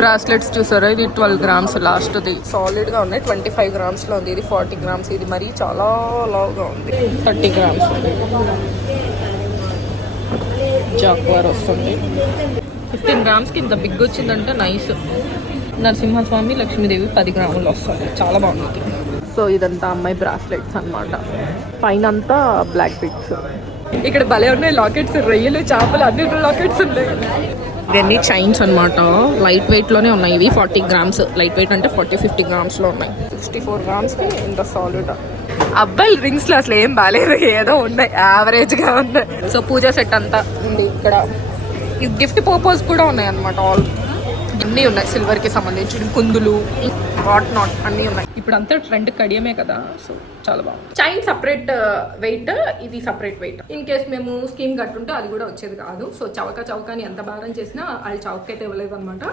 Bracelets చూసారా, ఇది 12 grams లాస్ట్ది. సాలిడ్గా ఉన్నాయి. 25 గ్రామ్స్లో ఉంది. ఇది 40 గ్రామ్స్. ఇది మరీ చాలా లావుగా ఉంది. 30 గ్రామ్స్ జాక్వార్ వస్తుంది. 15 గ్రామ్స్కి ఇంత బిగ్ వచ్చిందంటే నైస్. నరసింహస్వామి లక్ష్మీదేవి 10 గ్రాములు వస్తుంది. చాలా బాగుంది. సో ఇదంతా అమ్మాయి బ్రాస్లెట్స్ అనమాట. పైన అంతా బ్లాక్ బిట్స్. ఇక్కడ భలే ఉన్నాయి లాకెట్స్, రొయ్యలు చేపలు అన్ని లాకెట్స్ ఉన్నాయి. ఇవన్నీ చైన్స్ అనమాట. లైట్ వెయిట్లోనే ఉన్నాయి. ఇవి 40 గ్రామ్స్. లైట్ వెయిట్ అంటే 40-50 గ్రామ్స్లో ఉన్నాయి. 64 గ్రామ్స్కి ఇంత సాలిడ్. అబ్బాయిలు రింగ్స్లో అసలు ఏం బాగాలేదు, ఏదో ఉన్నాయి, యావరేజ్గా ఉన్నాయి. సో పూజా సెట్ అంతా ఉంది ఇక్కడ. ఈ గిఫ్ట్ పర్పస్ కూడా ఉన్నాయి అనమాట. ఆల్ అన్నీ ఉన్నాయి. సిల్వర్కి సంబంధించిన కుందులు, వాట్ నాట్ అన్నీ ఉన్నాయి. ఇప్పుడు అంతా ట్రెండ్ కడియమే కదా, సో చాలా బాగుంది. చైన్ సపరేట్ వెయిట్, ఇది సపరేట్ వెయిట్. ఇన్ కేస్ మేము స్కీమ్ కట్టుంటే అది కూడా వచ్చేది కాదు. సో చౌక చౌకాని ఎంత భారం చేసినా అది చౌకైతే ఇవ్వలేదు అనమాట.